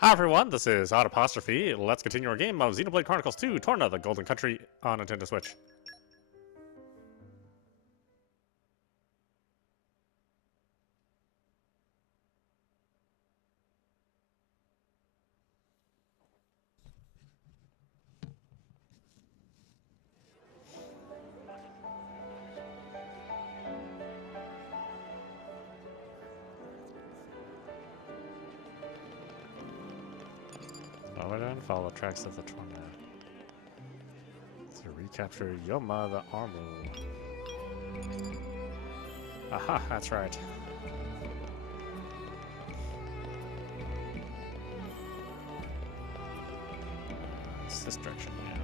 Hi everyone, this is audap. Let's continue our game of Xenoblade Chronicles 2, Torna, the Golden Country on Nintendo Switch. Follow the tracks of the Torna to recapture Yoma the Armu. Aha, that's right. It's this direction now.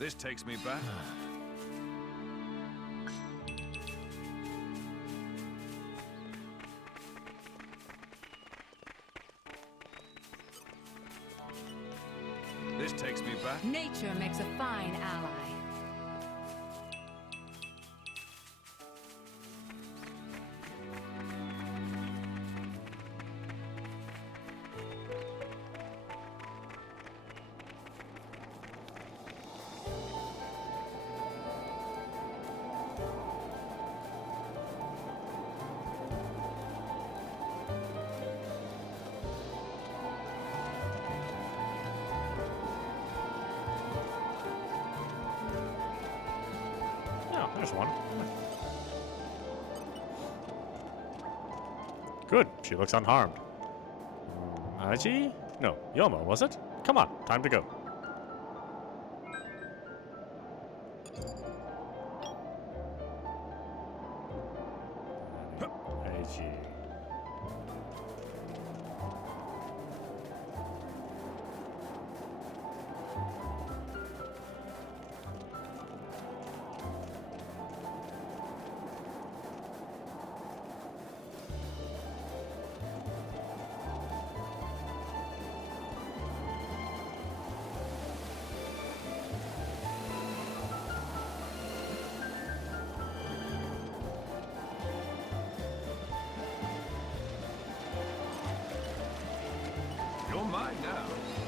This takes me back. This takes me back. Nature makes a fine ally. There's one. Good, she looks unharmed. Aji? No, Yoma, was it? Come on, time to go. Aji.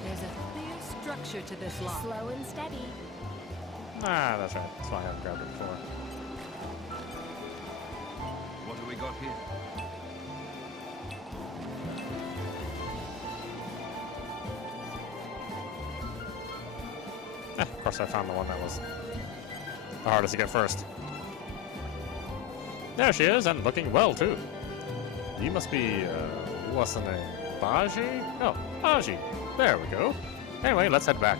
There's a clear structure to this lock. Slow and steady. Ah, that's right. That's why I haven't grabbed it before. What have we got here? Of course I found the one that was the hardest to get first. There she is, and looking well, too. You must be, what's the name? Baji? No, Baji. There we go. Anyway, let's head back.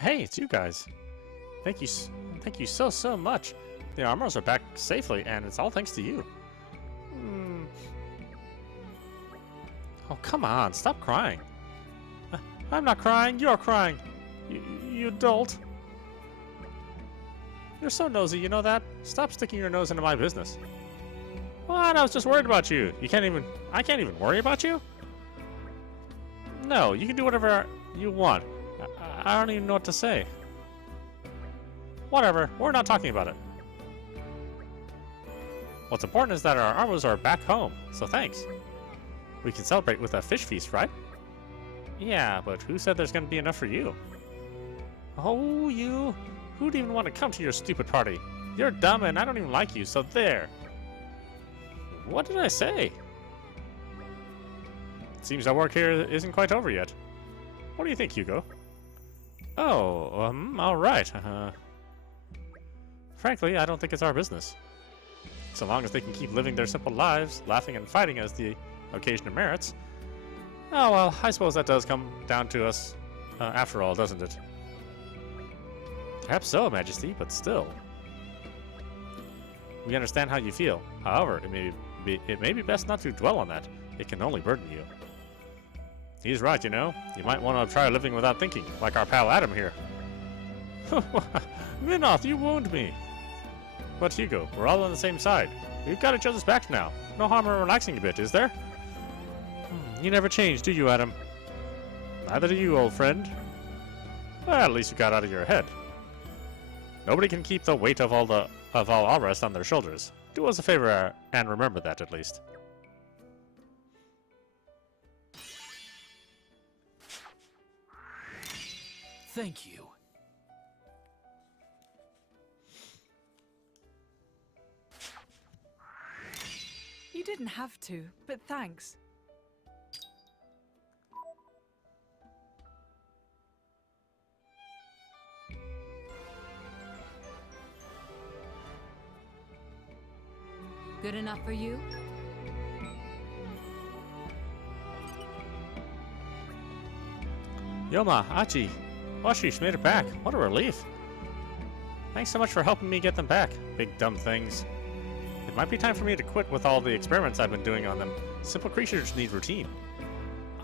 Hey, it's you guys. Thank you so much. The armors are back safely, and it's all thanks to you. Oh, come on, stop crying. I'm not crying, you're crying. You dolt. You're so nosy, you know that? Stop sticking your nose into my business. What? I was just worried about you. I can't even worry about you? No, you can do whatever you want. I don't even know what to say. Whatever, we're not talking about it. What's important is that our armors are back home, so thanks. We can celebrate with a fish feast, right? Yeah, but who said there's gonna be enough for you? Oh, you? Who'd even want to come to your stupid party? You're dumb and I don't even like you, so there. What did I say? It seems our work here isn't quite over yet. What do you think, Hugo? Oh, alright. Frankly, I don't think it's our business. So long as they can keep living their simple lives, laughing and fighting as the occasion merits. Oh, well, I suppose that does come down to us after all, doesn't it? Perhaps so, Majesty, but still. We understand how you feel. However, it may be best not to dwell on that. It can only burden you. He's right, you know. You might want to try living without thinking, like our pal Adam here. Minoth, you wound me. But Hugo, we're all on the same side. We've got each other's backs now. No harm in relaxing a bit, is there? You never change, do you, Adam? Neither do you, old friend. Well, at least you got out of your head. Nobody can keep the weight of all our rest on their shoulders. Do us a favor and remember that, at least. Thank you. You didn't have to, but thanks. Good enough for you? Yoma, Achi, Washish made it back. What a relief. Thanks so much for helping me get them back, big dumb things. It might be time for me to quit with all the experiments I've been doing on them. Simple creatures need routine.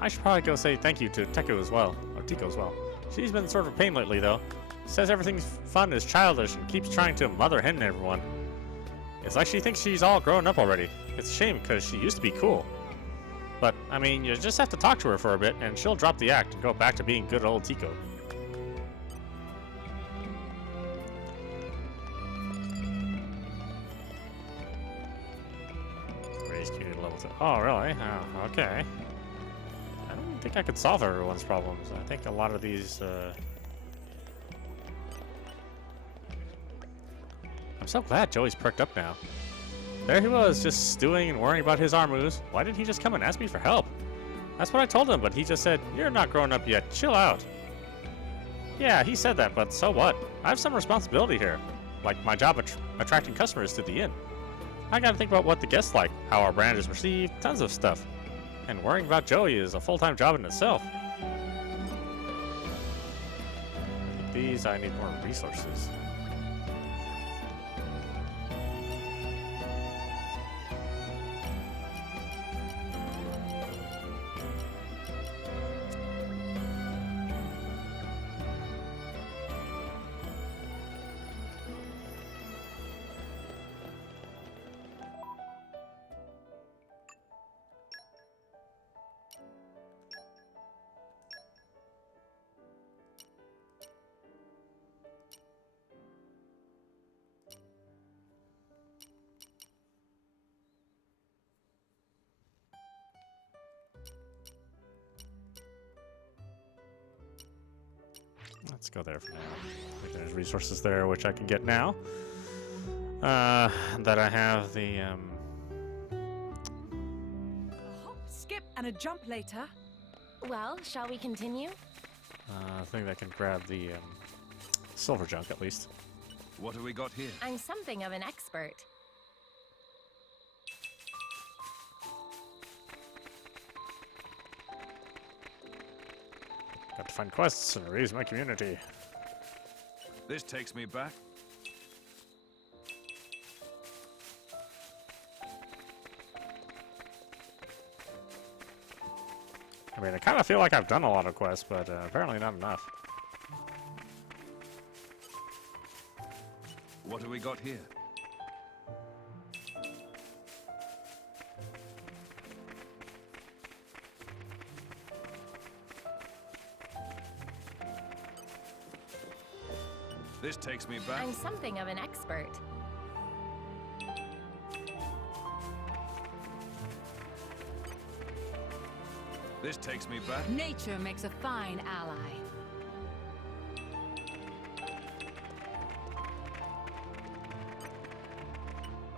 I should probably go say thank you to Teko as well, or Tiko as well. She's been sort of a pain lately, though. Says everything's fun is childish and keeps trying to mother hen everyone. It's like she thinks she's all grown up already. It's a shame because she used to be cool. But, I mean, you just have to talk to her for a bit and she'll drop the act and go back to being good old Tiko. Raise Q to level 2. Oh, really? Oh, okay. I don't think I could solve everyone's problems. I think a lot of these, I'm so glad Joey's perked up now. There he was, just stewing and worrying about his arm moves. Why didn't he just come and ask me for help? That's what I told him, but he just said, "You're not grown up yet, chill out." Yeah, he said that, but so what? I have some responsibility here. Like my job attracting customers to the inn. I gotta think about what the guests like, how our brand is received, tons of stuff. And worrying about Joey is a full-time job in itself. I think these, I need more resources. Let's go there for now. There's resources there which I can get now. That I have the A hop, skip, and a jump later. Well, shall we continue? thing that can grab the silver junk at least. What have we got here? I'm something of an expert. Got to find quests and raise my community. This takes me back. I mean, I kind of feel like I've done a lot of quests, but apparently not enough. What have we got here? This takes me back. I'm something of an expert. This takes me back. Nature makes a fine ally.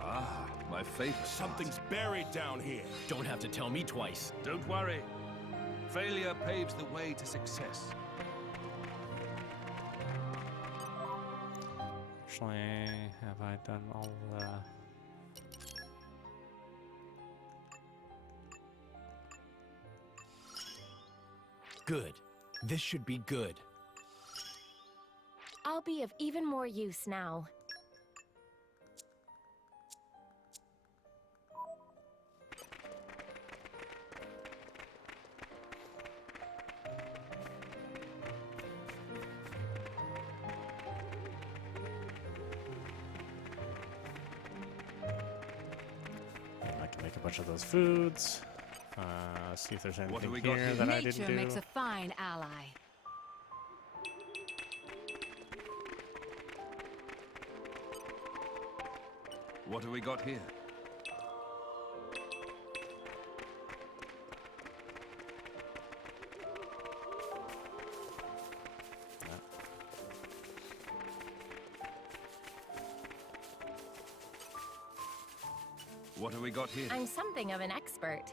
Ah, my favorite. Something's buried down here. Don't have to tell me twice. Don't worry. Failure paves the way to success. Actually, have I done all the... Good. This should be good. I'll be of even more use now. I can make a bunch of those foods. See if there's What do anything we got here here? that I didn't Nature do. makes a fine ally. What do we got here? What do we got here? I'm something of an expert.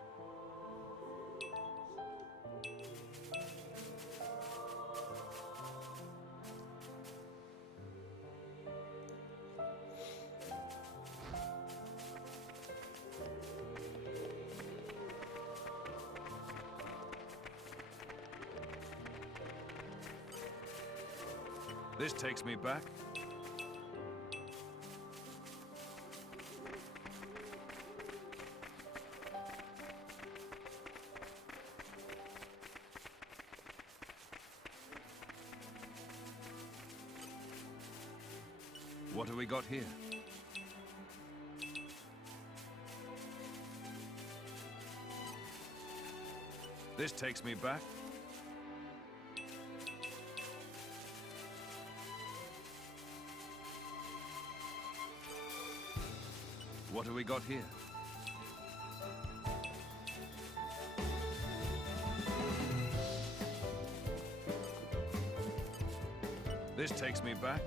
This takes me back. What do we got here? This takes me back. What do we got here? This takes me back.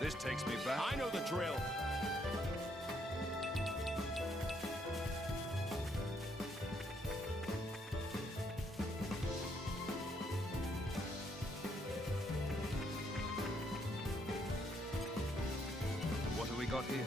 This takes me back. I know the drill. What do we got here?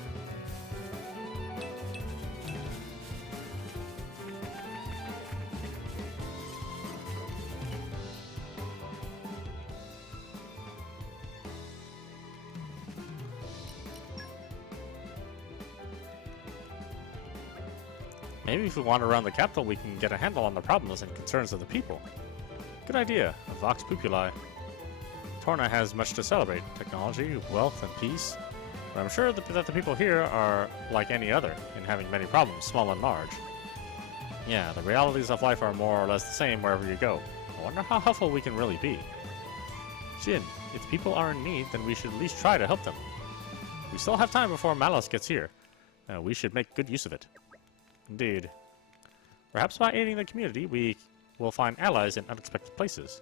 Maybe if we wander around the capital, we can get a handle on the problems and concerns of the people. Good idea. A Vox Populi. Torna has much to celebrate. Technology, wealth, and peace. But I'm sure that the people here are like any other, in having many problems, small and large. Yeah, the realities of life are more or less the same wherever you go. I wonder how helpful we can really be. Jin, if people are in need, then we should at least try to help them. We still have time before Malice gets here. We should make good use of it. Indeed. Perhaps by aiding the community, we will find allies in unexpected places.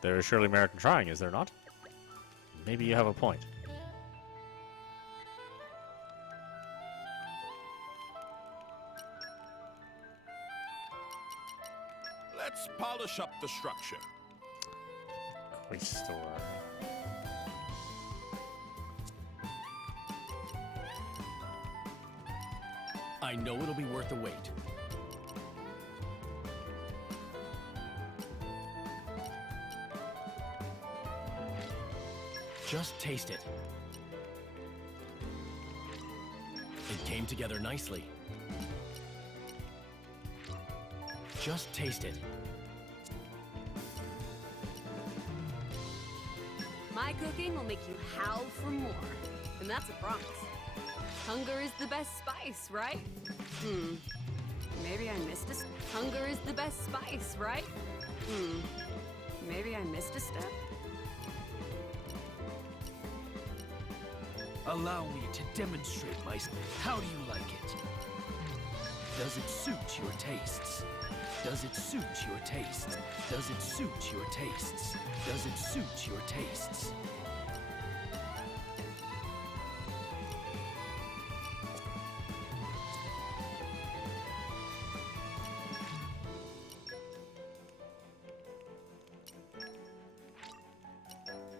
There is surely merit in trying, is there not? Maybe you have a point. Let's polish up the structure. Quaestor. I know it'll be worth the wait. Just taste it. It came together nicely. Just taste it. My My cooking will make you howl for more. And that's a promise. Hunger is the best spice, right? Maybe I missed a step. Hunger is the best spice, right? Maybe I missed a step. Allow me to demonstrate my... How do you like it? Does it suit your tastes? Does it suit your tastes? Does it suit your tastes? Does it suit your tastes?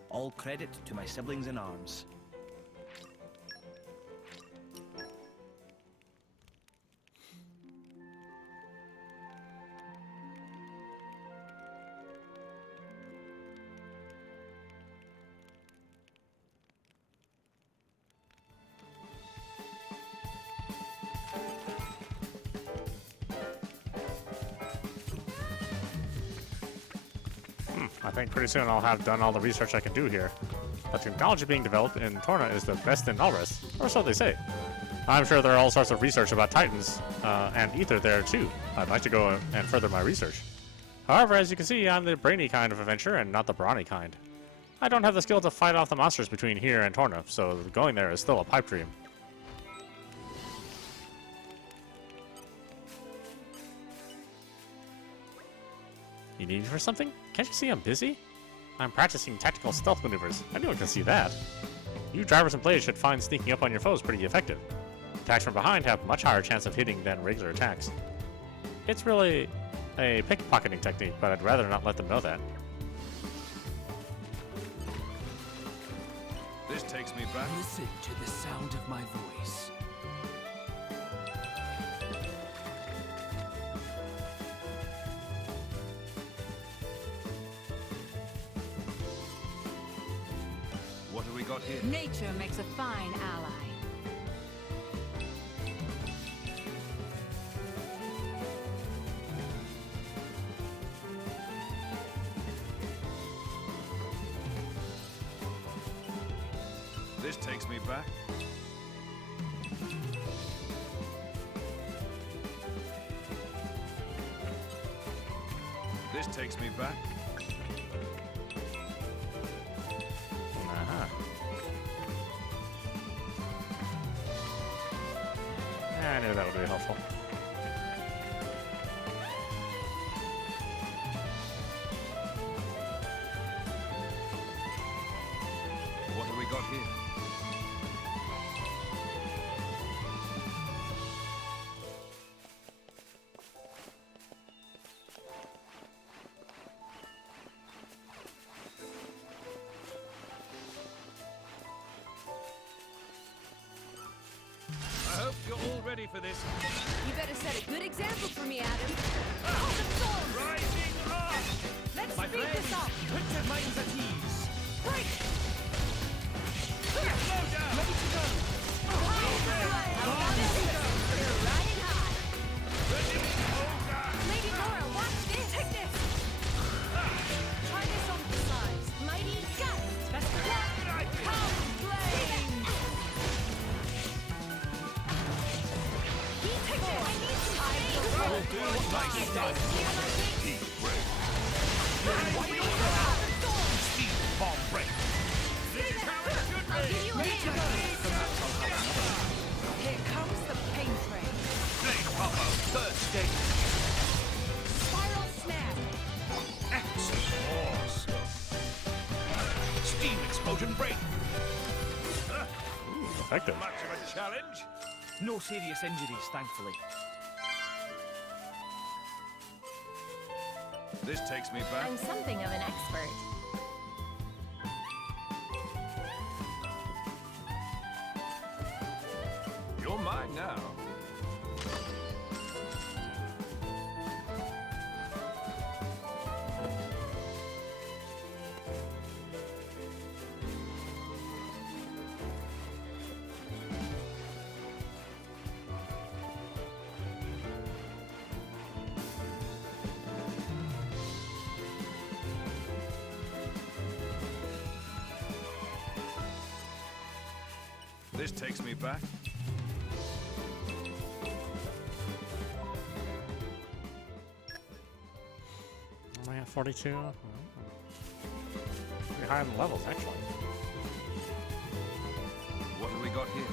All credit to my siblings in arms. I think pretty soon I'll have done all the research I can do here. The technology being developed in Torna is the best in Alris, or so they say. I'm sure there are all sorts of research about Titans and Ether there too. I'd like to go and further my research. However, as you can see, I'm the brainy kind of adventurer and not the brawny kind. I don't have the skill to fight off the monsters between here and Torna, so going there is still a pipe dream. You need me for something? Can't you see I'm busy? I'm practicing tactical stealth maneuvers. Anyone can see that. You drivers and players should find sneaking up on your foes pretty effective. Attacks from behind have much higher chance of hitting than regular attacks. It's really a pickpocketing technique, but I'd rather not let them know that. This takes me back. Listen to the sound of my voice. What have we got here? Nature makes a fine ally. This takes me back. This takes me back. I knew that would be helpful. What have we got here? I hope you're all ready for this. You better set a good example for me, Adam. Hold the storm! Rising up! Let's My speed friends, this up! put your minds at ease. Break! Slow down! Ready to go. How about this? You're riding high. Lady Laura, watch this! Take this! Try this on the sides. Mighty gust! Best of luck! Come, flame! Take this! I need some space! I will do my stuff! Speed bomb break. This is how it should I'll be! give you a hand! Here comes the pain train. Flame popper. Third stage. Spiral snap! Excellent. Awesome. Steam explosion break. Effective. Much of a challenge. No serious injuries, thankfully. This takes me back. I'm something of an expert. You're mine now. This takes me back. Am I at 42? Pretty high on the levels, actually. What have we got here?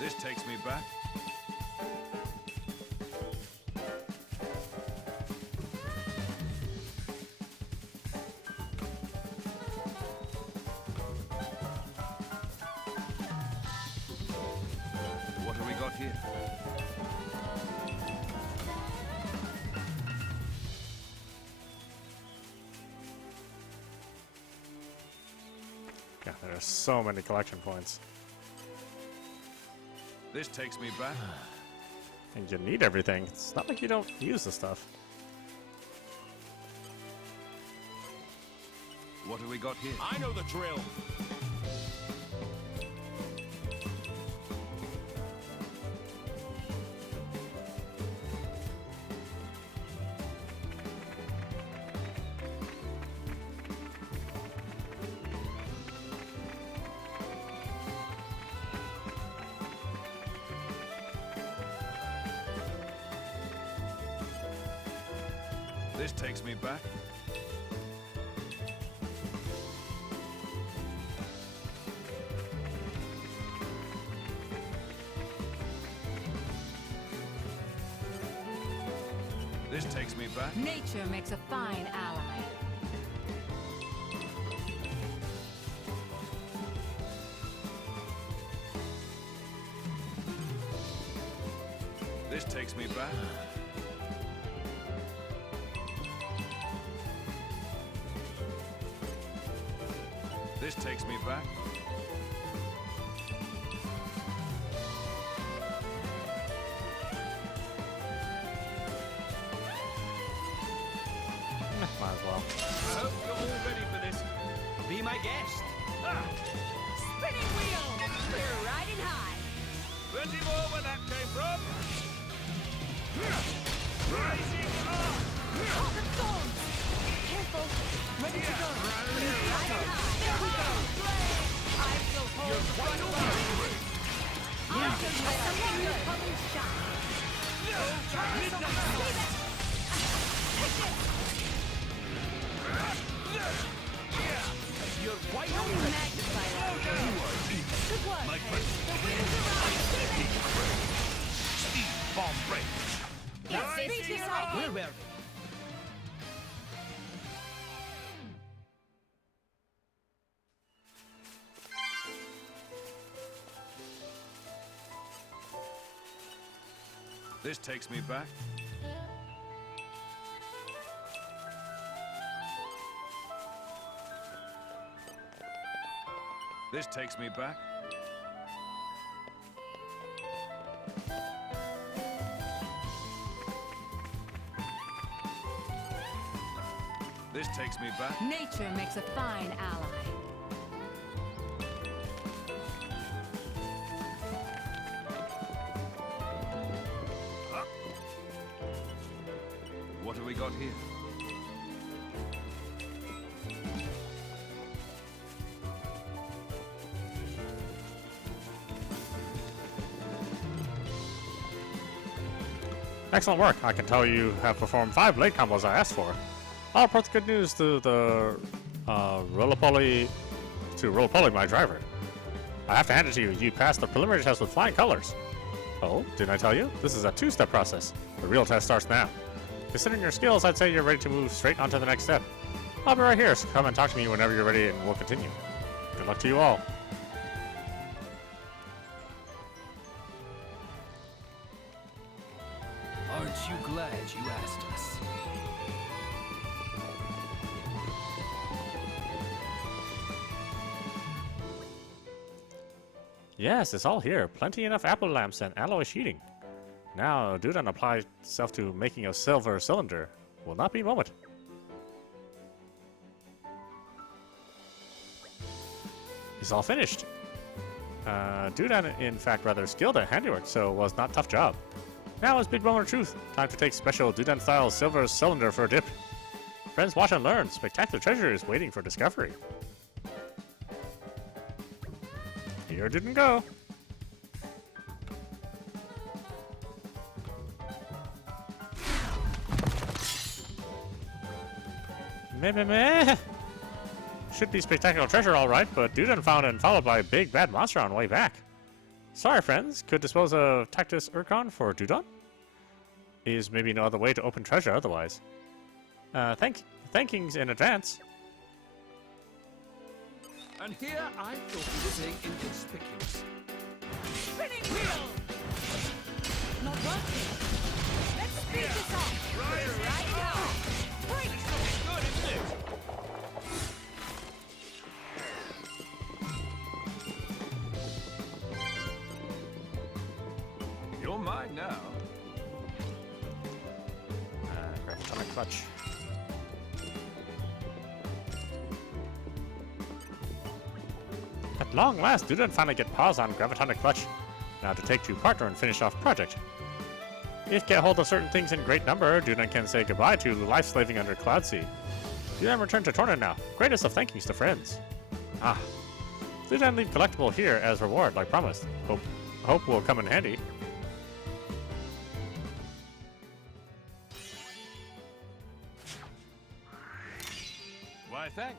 This takes me back. What have we got here? God, there are so many collection points. This takes me back. And you need everything. It's not like you don't use the stuff. What have we got here? I know the drill. This takes me back. This takes me back. Nature makes a fine ally. This takes me back. This takes me back. Might as well. I hope you're all ready for this. Be my guest. Spinning wheel! We're riding high. Plenty more where that came from. Rising up. Hawk and thorns! Careful. Ready to go. Riding high. There we go. I will hold the front line. I shall let the colors shine. Try this on the see that. Take this. You're quite Don't magnify that. Good work. My The winds around. See that. Steve bomb break. Yes, beat this out. We're ready. This takes me back. This takes me back. This takes me back. Nature makes a fine ally. What have we got here? Excellent work. I can tell you have performed 5 blade combos I asked for. I'll report the good news to the Roly-Poly, my driver. I have to hand it to you. You passed the preliminary test with flying colors. Oh, didn't I tell you? This is a 2-step process. The real test starts now. Considering your skills, I'd say you're ready to move straight on to the next step. I'll be right here, so come and talk to me whenever you're ready and we'll continue. Good luck to you all. Yes, it's all here. Plenty enough apple lamps and alloy sheeting. Now, Dudan applies itself to making a silver cylinder. Will not be a moment. It's all finished. Dudan, in fact, rather skilled at handiwork, so it was not a tough job. Now is big moment of truth. Time to take special Dudan-style silver cylinder for a dip. Friends, watch and learn. Spectacular treasure is waiting for discovery. Here didn't go. Meh meh meh. Should be spectacular treasure, all right, but Dudan found and followed by a big bad monster on the way back. Sorry, friends. Could dispose of Tactus Urkon for Dudan? Is maybe no other way to open treasure otherwise. Thankings in advance. And here I thought you were saying inconspicuous. Spinning wheel! Not working. Let's speed this up. Right now. Break! Good, isn't it? You're mine now. Gravitonic clutch. At long last, Dudan finally get paws on Gravitonic Clutch. Now to take to partner and finish off project. If get hold of certain things in great number, Dudan can say goodbye to life slaving under Cloud Sea. Dudan return to Torna now. Greatest of thankings to friends. Ah. Dudan leave collectible here as reward, like promised. Hope will come in handy. Why, thanks.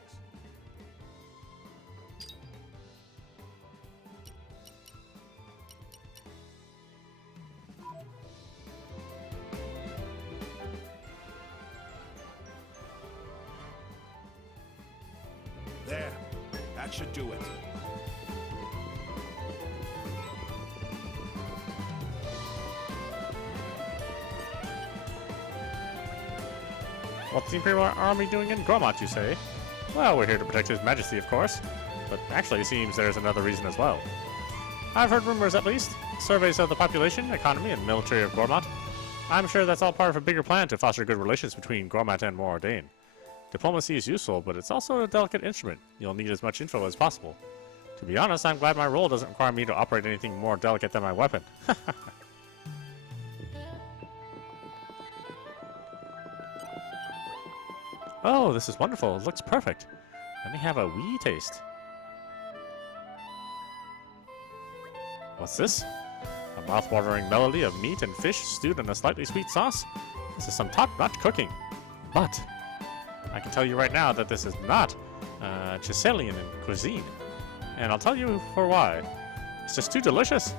There. That should do it. What's the Imperial Army doing in Gormott, you say? Well, we're here to protect His Majesty, of course. But actually, it seems there's another reason as well. I've heard rumors, at least. Surveys of the population, economy, and military of Gormott. I'm sure that's all part of a bigger plan to foster good relations between Gormott and Moradane. Diplomacy is useful, but it's also a delicate instrument. You'll need as much info as possible. To be honest, I'm glad my role doesn't require me to operate anything more delicate than my weapon. Oh, this is wonderful. It looks perfect. Let me have a wee taste. What's this? A mouth-watering melody of meat and fish stewed in a slightly sweet sauce? This is some top-notch cooking. But I can tell you right now that this is not Chiselian cuisine. And I'll tell you for why. It's just too delicious.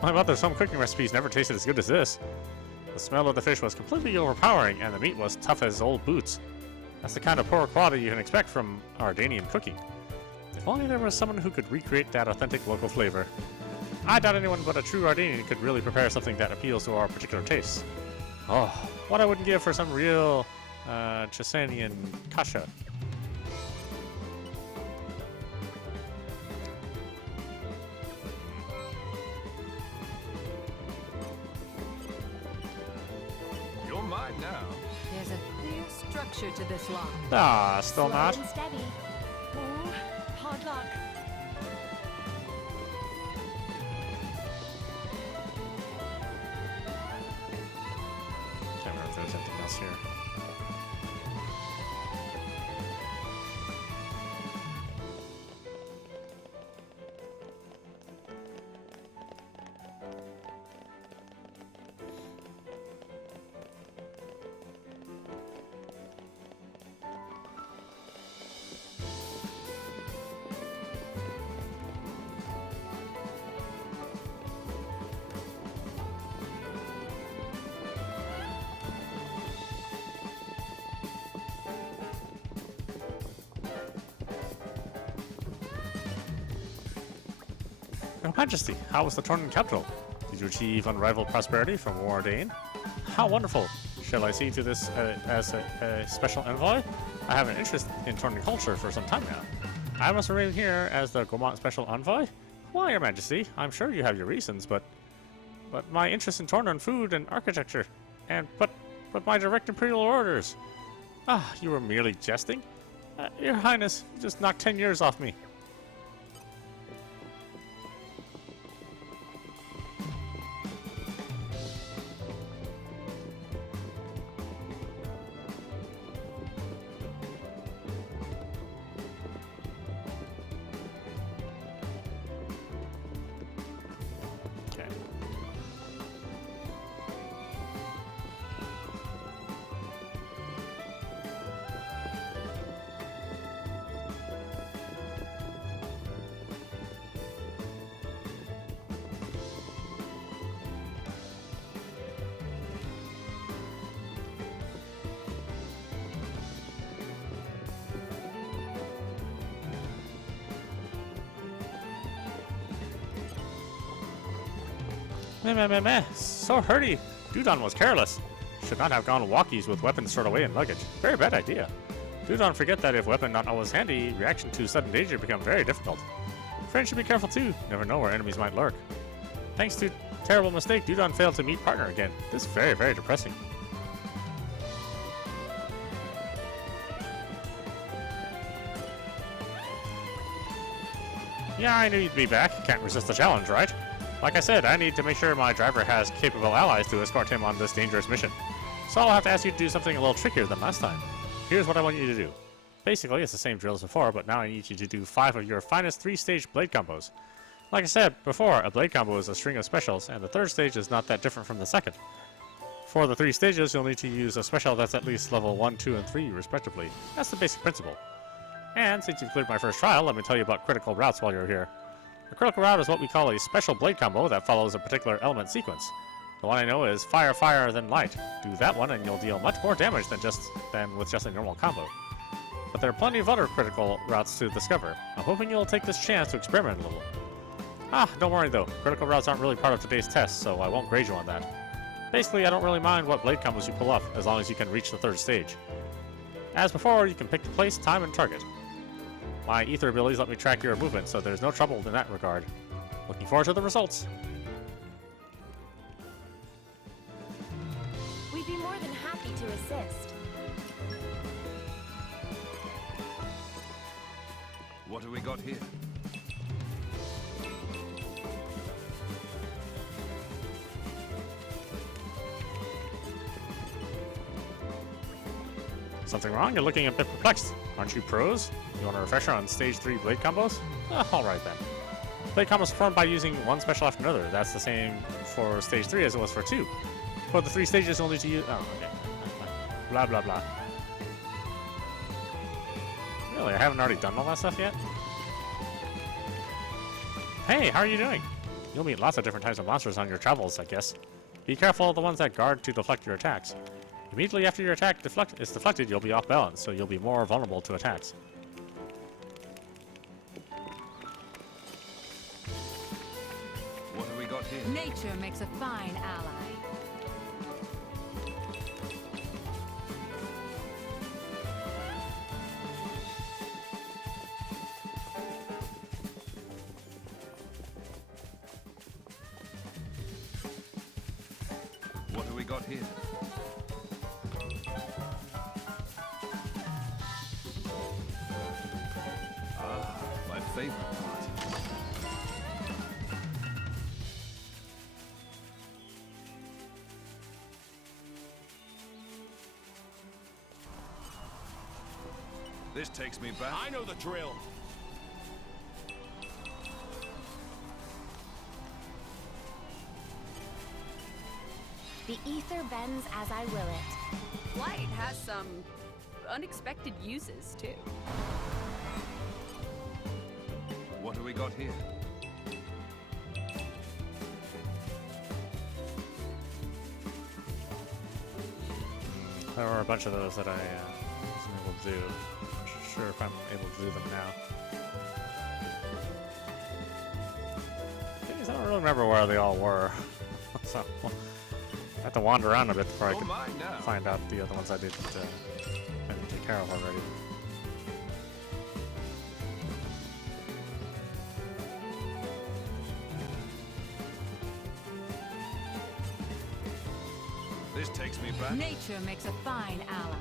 My mother's home cooking recipes never tasted as good as this. The smell of the fish was completely overpowering, and the meat was tough as old boots. That's the kind of poor quality you can expect from Ardanian cooking. If only there was someone who could recreate that authentic local flavor. I doubt anyone but a true Ardanian could really prepare something that appeals to our particular tastes. Oh, what I wouldn't give for some real Chisanian kasha. You're mine now. There's a clear structure to this lock. Ah, still Slow not. and steady. Oh, hard luck. Can't remember if there's anything else here. Your Majesty, how was the Tornan capital? Did you achieve unrivaled prosperity from Moradane? How wonderful! Shall I see to this as a special envoy? I have an interest in Tornan culture for some time now. I must remain here as the Gormott special envoy? Why, Your Majesty? I'm sure you have your reasons, but my interest in Torna and food and architecture, but my direct imperial orders. Ah, you were merely jesting? Your Highness, you just knocked 10 years off me. Meh. So hurty. Dudon was careless. Should not have gone walkies with weapons stored away in luggage. Very bad idea. Dudon forget that if weapon not always handy, reaction to sudden danger become very difficult. Friends should be careful too. Never know where enemies might lurk. Thanks to terrible mistake, Dudon failed to meet partner again. This is very, very depressing. Yeah, I knew you'd be back. Can't resist the challenge, right? Like I said, I need to make sure my driver has capable allies to escort him on this dangerous mission. So I'll have to ask you to do something a little trickier than last time. Here's what I want you to do. Basically, it's the same drill as before, but now I need you to do 5 of your finest 3-stage blade combos. Like I said before, a blade combo is a string of specials, and the 3rd stage is not that different from the 2nd. For the 3 stages, you'll need to use a special that's at least level 1, 2, and 3, respectively. That's the basic principle. And since you've cleared my first trial, let me tell you about critical routes while you're here. A critical route is what we call a special blade combo that follows a particular element sequence. The one I know is fire, then light. Do that one and you'll deal much more damage than with just a normal combo. But there are plenty of other critical routes to discover. I'm hoping you'll take this chance to experiment a little. Don't worry though, critical routes aren't really part of today's test, so I won't grade you on that. Basically, I don't really mind what blade combos you pull off, as long as you can reach the 3rd stage. As before, you can pick the place, time, and target. My ether abilities let me track your movement, so there's no trouble in that regard. Looking forward to the results. We'd be more than happy to assist. What have we got here? Something wrong? You're looking a bit perplexed. Aren't you pros? You want a refresher on stage 3 blade combos? Alright then. Blade combos performed by using one special after another. That's the same for stage 3 as it was for 2. For the 3 stages, you'll need to use... Oh, okay. Blah, blah, blah. Really? I haven't already done all that stuff yet? Hey, how are you doing? You'll meet lots of different types of monsters on your travels, I guess. Be careful of the ones that guard to deflect your attacks. Immediately after your attack is deflected, you'll be off balance, so you'll be more vulnerable to attacks. What have we got here? Nature makes a fine ally. What have we got here? My favorite part. This takes me back. I know the drill. The ether bends as I will it. Light has some unexpected uses, too. What have we got here? There were a bunch of those that I wasn't able to do. I'm not sure if I'm able to do them now. Thing is, I don't really remember where they all were. So, I have to wander around a bit before I can find out the other ones I didn't take care of already. This takes me back. Nature makes a fine ally.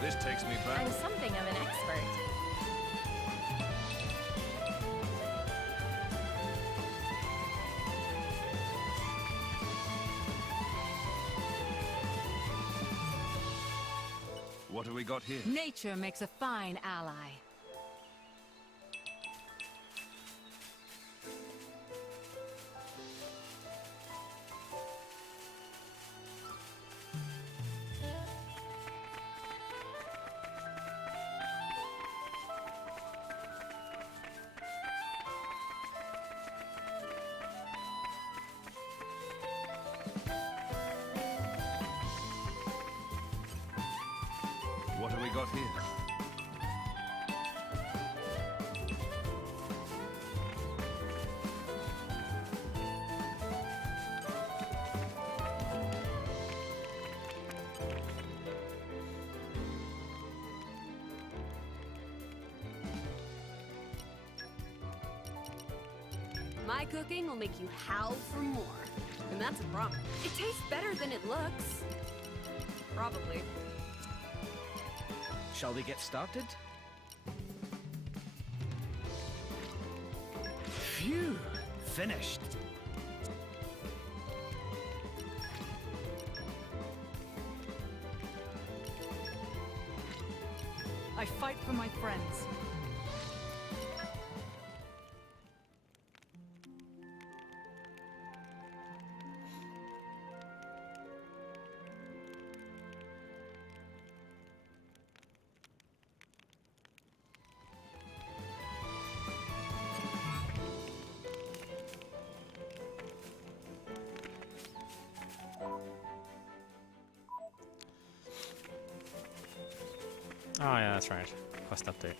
This takes me back. I'm something of an expert. What do we got here? Nature makes a fine ally. What do we got here? My cooking will make you howl for more. And that's a promise. It tastes better than it looks. Probably. Shall we get started? Phew! Finished. I fight for my friends. Oh yeah, that's right. Quest update.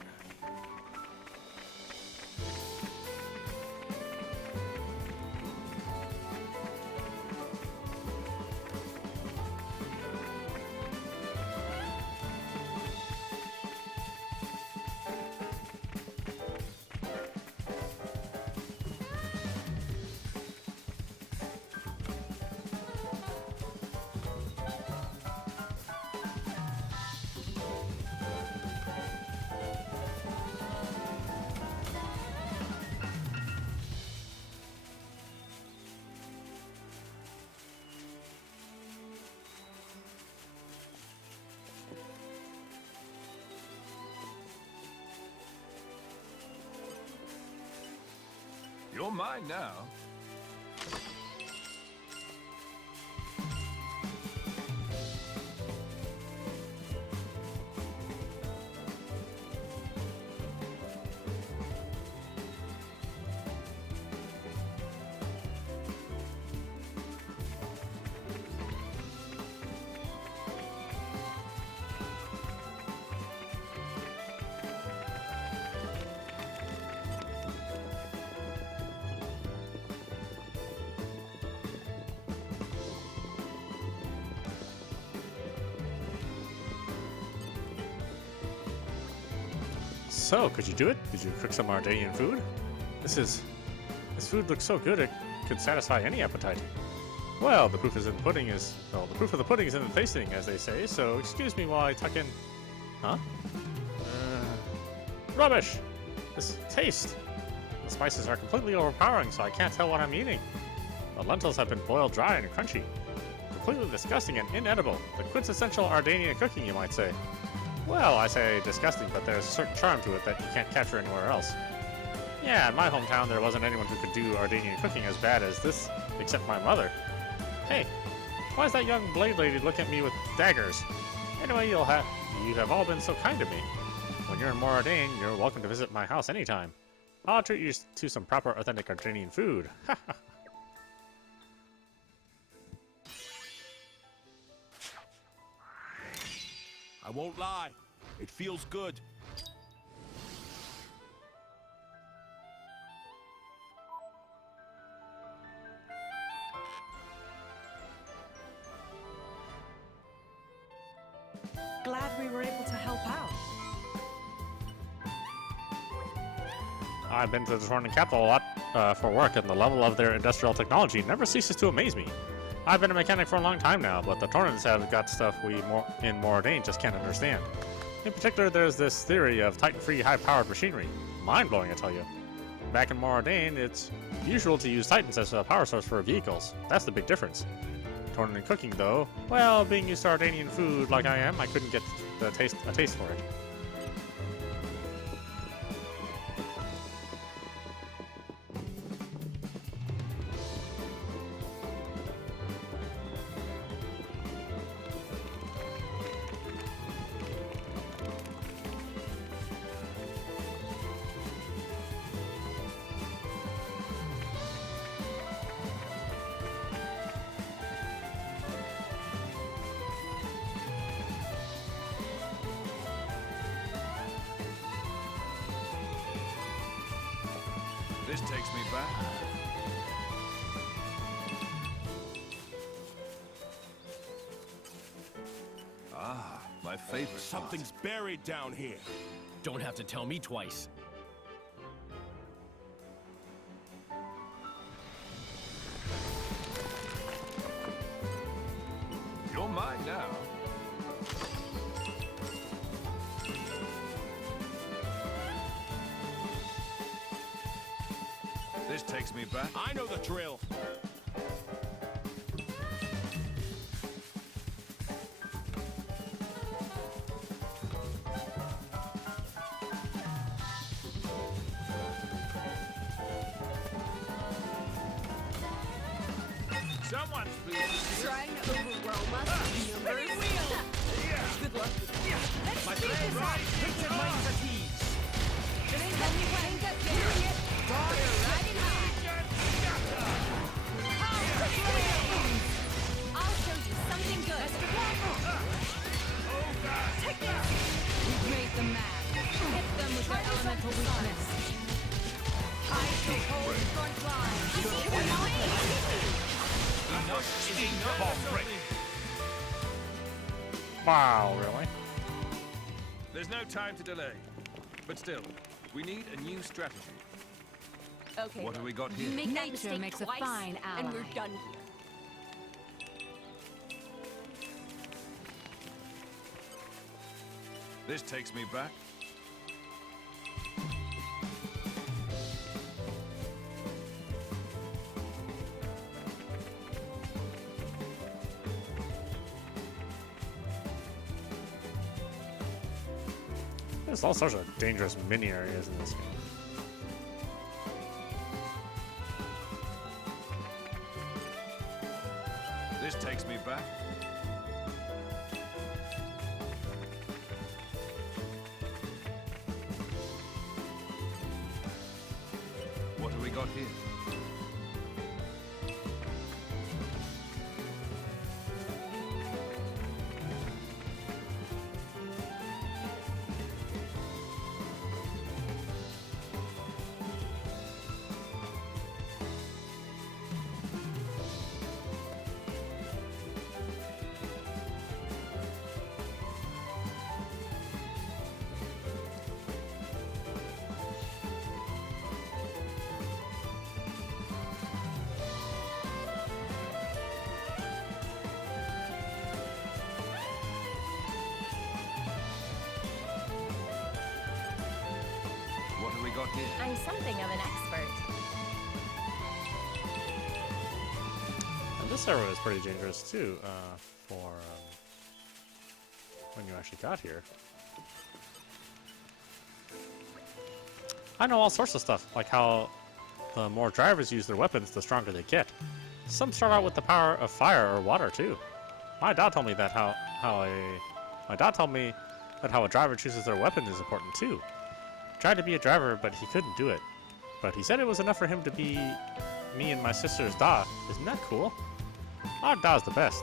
You're mine now. So, could you do it? Did you cook some Ardanian food? This food looks so good it could satisfy any appetite. Well, the proof of the pudding is in the tasting, as they say. So, excuse me while I tuck in. Huh? Rubbish! This taste. The spices are completely overpowering, so I can't tell what I'm eating. The lentils have been boiled dry and crunchy. Completely disgusting and inedible. The quintessential Ardanian cooking, you might say. Well, I say disgusting, but there's a certain charm to it that you can't capture anywhere else. Yeah, in my hometown there wasn't anyone who could do Ardanian cooking as bad as this, except my mother. Hey, why does that young blade lady look at me with daggers? Anyway, you have all been so kind to me. When you're in Moradane, you're welcome to visit my house anytime. I'll treat you to some proper authentic Ardanian food. I won't lie. It feels good. glad we were able to help out. I've been to the Torna capital a lot for work, and the level of their industrial technology never ceases to amaze me. I've been a mechanic for a long time now, but the Tornans have got stuff we in Moradane just can't understand. In particular, there's this theory of Titan-free high-powered machinery. Mind-blowing, I tell you. Back in Moradane, it's usual to use Titans as a power source for vehicles. That's the big difference. Tornan cooking, though, well, being used to Ardanian food like I am, I couldn't get a taste for it. This takes me back. Ah, my favorite. Something's buried down here. Don't have to tell me twice. You're mine now. This takes me back. I know the drill. Someone's been Trying to overwhelm us with numbers. Good luck with that. My friend, put your minds at ease. I'll show you something good. Take this. We've made them mad. Hit them with their elemental weakness. I shall hold front line. Wow, really? There's no time to delay. But still, we need a new strategy. Okay. What do we got here? You make that Nature mistake makes a twice, fine and ally. we're done here. This takes me back. There's all sorts of dangerous mini areas in this game. This takes me back. What do we got here? What do we got here? I'm something of an expert. And this area is pretty dangerous too, for when you actually got here. I know all sorts of stuff, like how the more drivers use their weapons, the stronger they get. Some start out with the power of fire or water too. My dad told me that how a driver chooses their weapon is important too. Tried to be a driver, but he couldn't do it. But he said it was enough for him to be me and my sister's Da. Isn't that cool? Our Da's the best.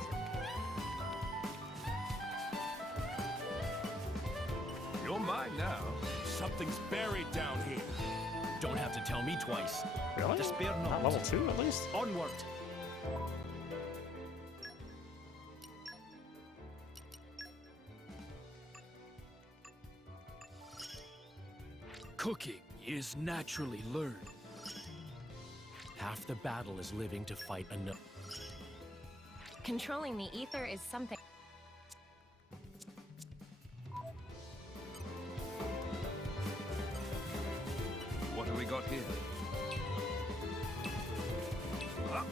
You're mine now. Something's buried down here. Don't have to tell me twice. Really? Despair Not not. level 2 at least? Onward. Cooking is naturally learned. Half the battle is living to fight another. Controlling the ether is something. What have we got here? Ah.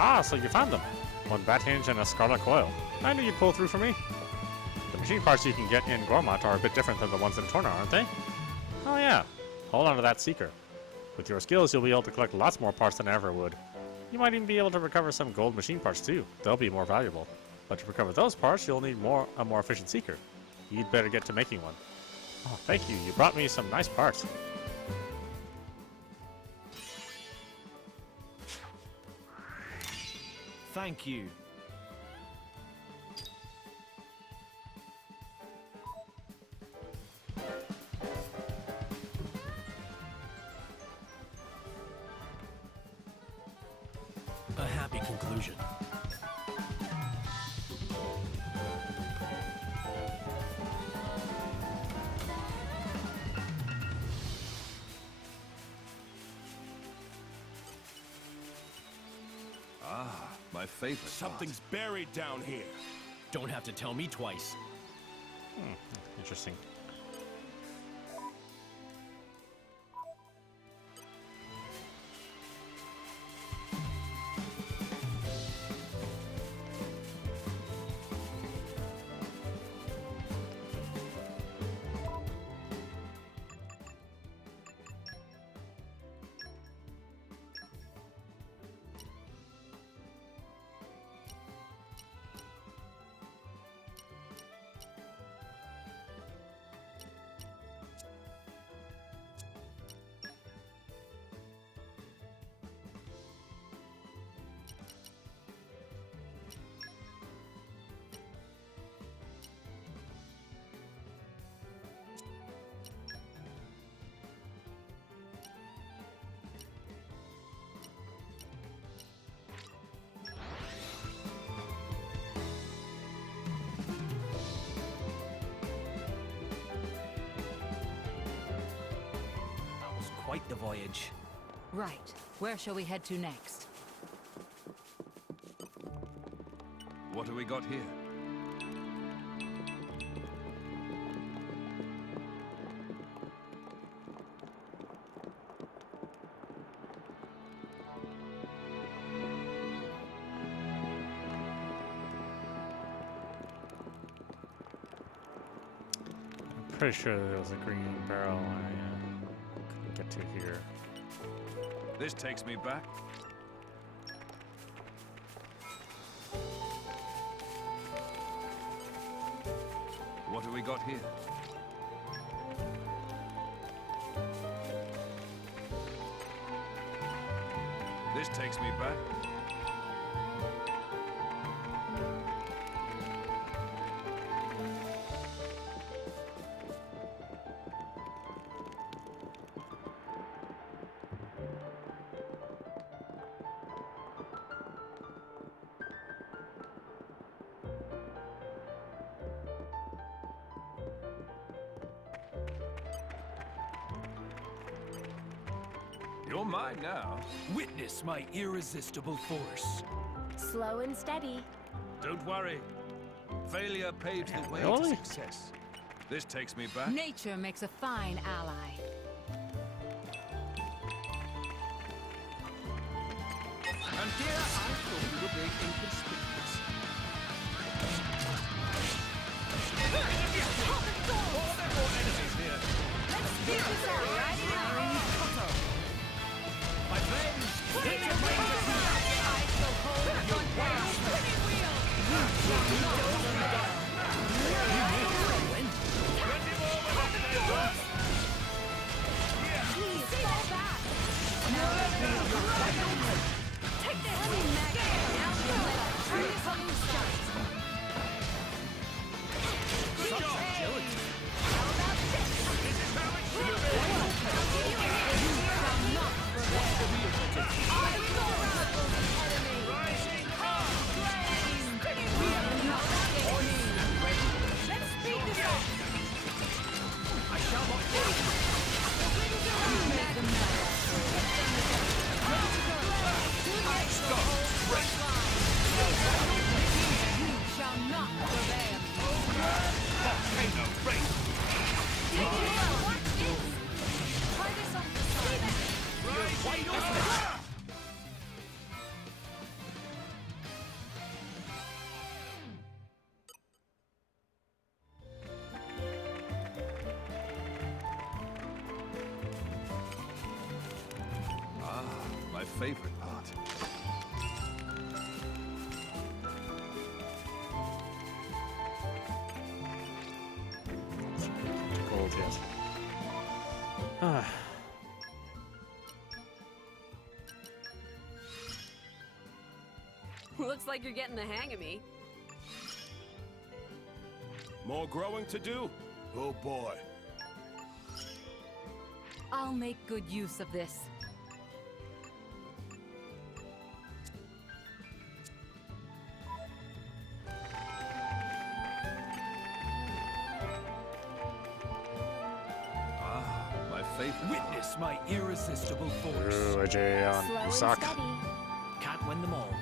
Ah, so you found them. One bat hinge and a scarlet coil. I knew you'd pull through for me. The machine parts you can get in Gormat are a bit different than the ones in Torna, aren't they? Oh yeah. Hold on to that seeker. With your skills, you'll be able to collect lots more parts than I ever would. You might even be able to recover some gold machine parts too. They'll be more valuable. But to recover those parts, you'll need a more efficient seeker. You'd better get to making one. Oh, thank you. You brought me some nice parts. Thank you. A happy conclusion. Ah, my favorite. Something's buried down here. Don't have to tell me twice. Interesting. Quite the voyage. Right. Where shall we head to next? What have we got here? I'm pretty sure there was a green barrel I couldn't get to here. This takes me back. What have we got here? This takes me back. You're mine now. Witness my irresistible force. Slow and steady. Don't worry. Failure paves the way Really? to success. This takes me back. Nature makes a fine ally. And here I thought you were being inconspicuous. More than more enemies here. Let's figure this out right now. My friends, I shall hold your down. Spinning wheel. Please fall back. Take this. Now let us try this on. good job. Agility. shall not fail. Make them mad. Ready to go. I shall hold the front line. You shall not prevail. Volcano race. Watch this. Try this on the side. You're wide open. My favorite part. Gold yet. Ah. Looks like you're getting the hang of me. More growing to do? Oh boy. I'll make good use of this. My favorite. Witness my irresistible force. Ooh, AJ on Slow and Usak. steady. Can't win them all.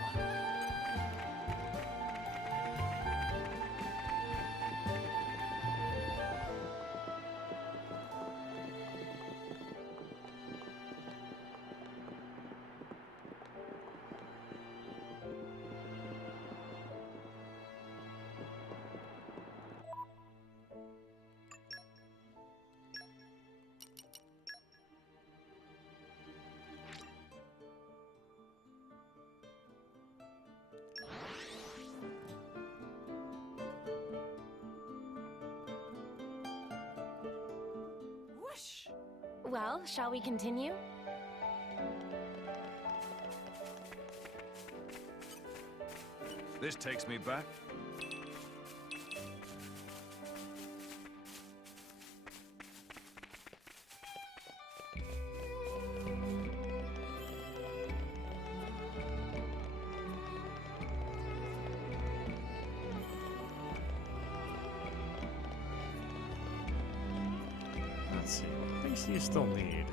Whoosh. Well, shall we continue? This takes me back. Let's see. What things do you still need?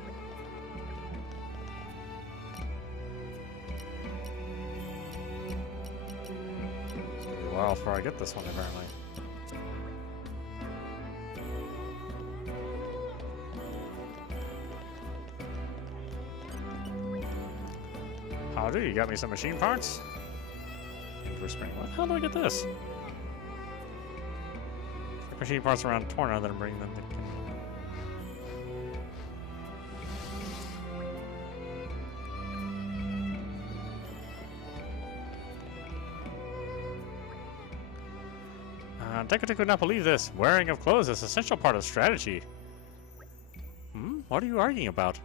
It's gonna be a while before I get this one, apparently. Howdy, you got me some machine parts? Inverse spring. What the hell do I get this? Machine parts around Torna, then bring them to. Deku could not believe this. Wearing of clothes is an essential part of strategy. What are you arguing about?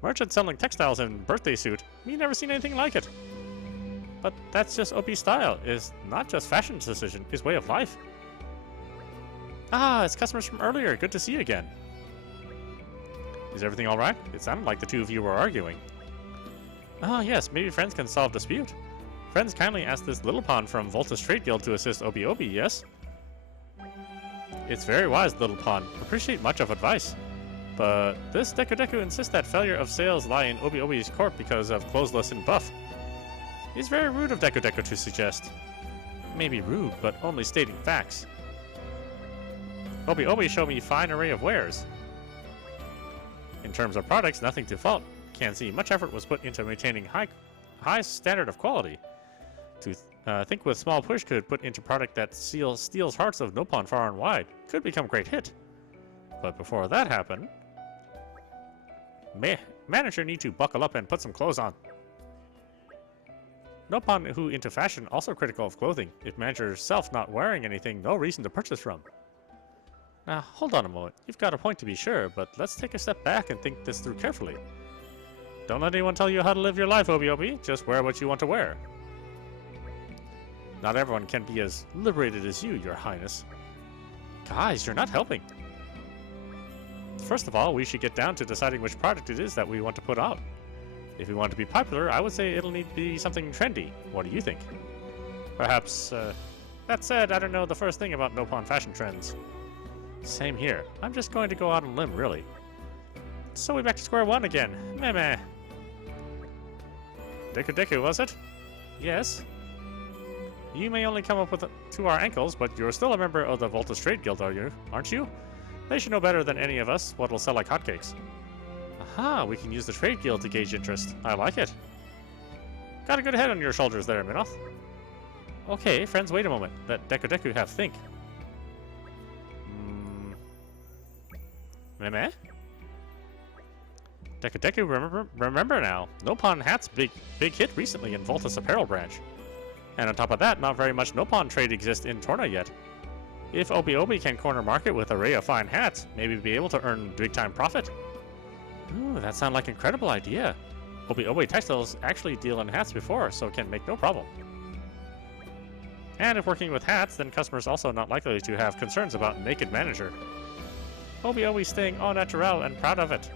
Merchant selling textiles and birthday suit. Me never seen anything like it. But that's just OP style. It's not just fashion decision. It's way of life. Ah, it's customers from earlier. Good to see you again. Is everything all right? It sounded like the two of you were arguing. Ah, yes. Maybe friends can solve dispute. Friends kindly asked this little pawn from Volta's Trade Guild to assist Obi, yes? It's very wise, little pawn. Appreciate much of advice. But this Deku insists that failure of sales lie in Obi's court because of clothesless and buff. It's very rude of Deku to suggest. Maybe rude, but only stating facts. Obi showed me a fine array of wares. In terms of products, nothing to fault. Can't see much effort was put into maintaining high standard of quality. To think with small push could put into product that steals hearts of Nopon far and wide. Could become great hit. But before that happened, manager need to buckle up and put some clothes on. Nopon who into fashion also critical of clothing. If manager herself not wearing anything, no reason to purchase from. Now, hold on a moment. You've got a point to be sure, but let's take a step back and think this through carefully. Don't let anyone tell you how to live your life, Obi. Just wear what you want to wear. Not everyone can be as liberated as you, Your Highness. Guys, you're not helping. First of all, we should get down to deciding which product it is that we want to put out. If we want to be popular, I would say it'll need to be something trendy. What do you think? Perhaps, that said, I don't know the first thing about Nopon fashion trends. Same here. I'm just going to go out on a limb, really. So we're back to square one again. Meh meh. Deku, was it? Yes. You may only come up with to our ankles, but you're still a member of the Voltus Trade Guild, aren't you? They should know better than any of us what'll sell like hotcakes. Aha, we can use the Trade Guild to gauge interest. I like it. Got a good head on your shoulders there, Minoth. Okay, friends, wait a moment. Let Deku have think. Meh? Deku, remember now. Nopon Hat's big hit recently in Voltus Apparel branch. And on top of that, not very much Nopon trade exists in Torna yet. If Obi can corner market with an array of fine hats, maybe be able to earn big-time profit. Ooh, that sounds like an incredible idea. Obi Textiles actually deal in hats before, so can make no problem. And if working with hats, then customers also not likely to have concerns about naked manager. Obi staying au naturel and proud of it.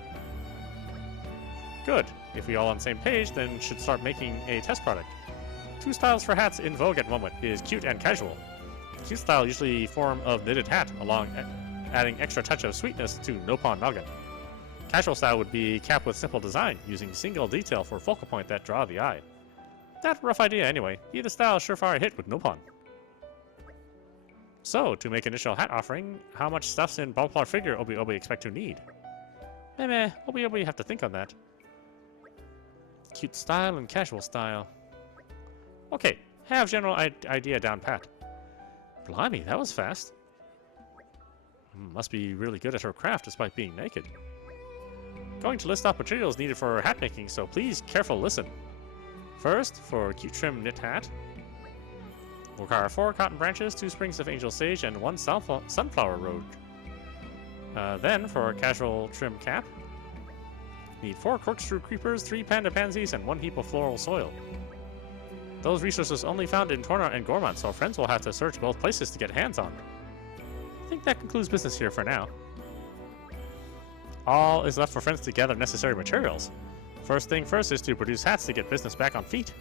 Good. If we all on the same page, then should start making a test product. 2 styles for hats in vogue at the moment is cute and casual. Cute style usually form of knitted hat, along adding extra touch of sweetness to Nopon noggin. Casual style would be cap with simple design, using single detail for focal point that draw the eye. That rough idea anyway. Either style surefire hit with Nopon. So, to make initial hat offering, how much stuff's in ballpark figure Obi expect to need? Meh, Obi have to think on that. Cute style and casual style. Okay, have general idea down pat. Blimey, that was fast. Must be really good at her craft despite being naked. Going to list off materials needed for hat making, so please careful listen. First, for cute trim knit hat, require 4 cotton branches, 2 sprigs of angel sage, and 1 sunflower root. Then, for a casual trim cap, need 4 corkscrew creepers, 3 panda pansies, and 1 heap of floral soil. Those resources only found in Torna and Gormont, so friends will have to search both places to get hands on. I think that concludes business here for now. All is left for friends to gather necessary materials. First thing first is to produce hats to get business back on feet.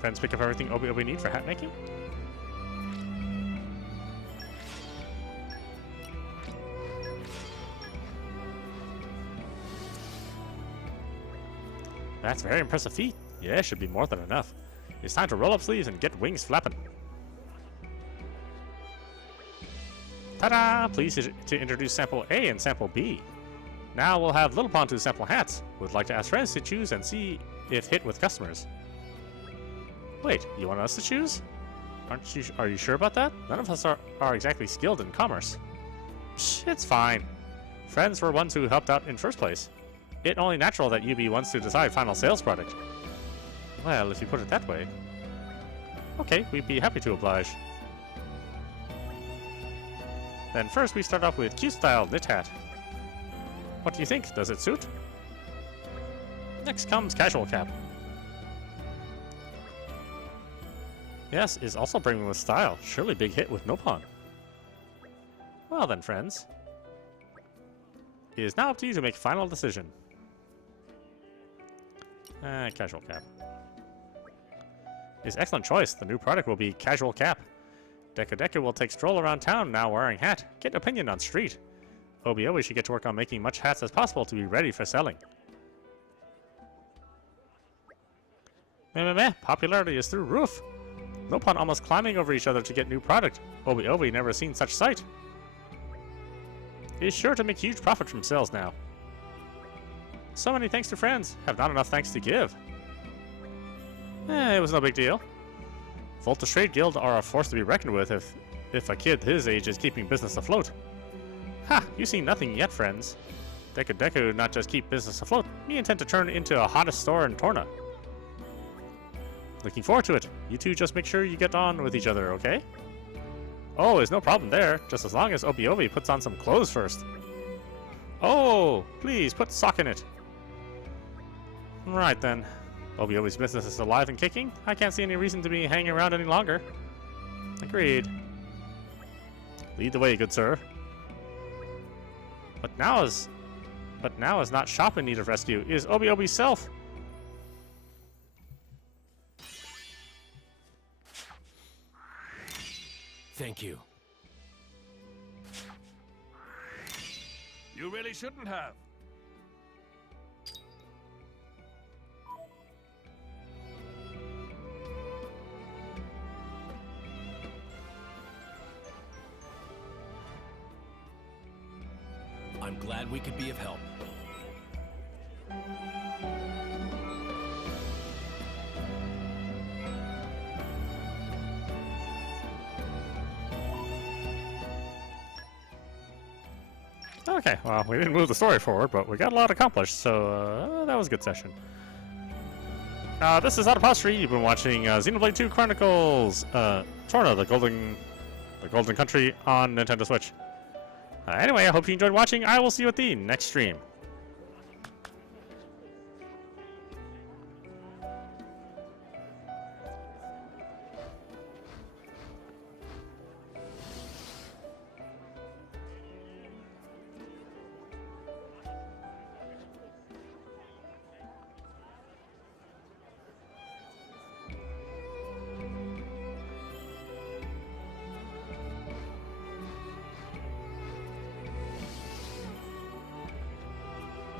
Friends pick up everything Obi need for hat making. That's a very impressive feat. Yeah, should be more than enough. It's time to roll up sleeves and get wings flapping. Ta-da! Pleased to introduce Sample A and Sample B. Now we'll have Little Pond to sample hats. Would like to ask friends to choose and see if hit with customers. Wait, you want us to choose? Are you sure about that? None of us are exactly skilled in commerce. Psh, it's fine. Friends were ones who helped out in first place. It's only natural that you be ones to decide final sales product. Well, if you put it that way. Okay, we'd be happy to oblige. Then first we start off with cute style knit hat. What do you think? Does it suit? Next comes casual cap. Yes, is also bringing with style. Surely big hit with Nopon. Well then, friends. It is now up to you to make final decision. Casual cap. Is excellent choice. The new product will be casual cap. Deku will take stroll around town now wearing hat. Get opinion on street. Obi should get to work on making much hats as possible to be ready for selling. Meh. Popularity is through roof. Nopon almost climbing over each other to get new product. Obi never seen such sight. Is sure to make huge profit from sales now. So many thanks to friends. Have not enough thanks to give. It was no big deal. Voltus Trade Guild are a force to be reckoned with if a kid his age is keeping business afloat. Ha! You see nothing yet, friends. Deku not just keep business afloat, we intend to turn it into a hottest store in Torna. Looking forward to it. You two just make sure you get on with each other, okay? Oh, there's no problem there, just as long as Obi puts on some clothes first. Oh, please, put sock in it. Right then. Obi's business is alive and kicking. I can't see any reason to be hanging around any longer. Agreed. Lead the way, good sir. But now is not shop in need of rescue. It is Obi's self. thank you. You really shouldn't have. I'm glad we could be of help. Okay, well, we didn't move the story forward, but we got a lot accomplished, so that was a good session. This is audap. You've been watching Xenoblade 2 Chronicles, Torna, the Golden Country on Nintendo Switch. Anyway, I hope you enjoyed watching. I will see you at the next stream.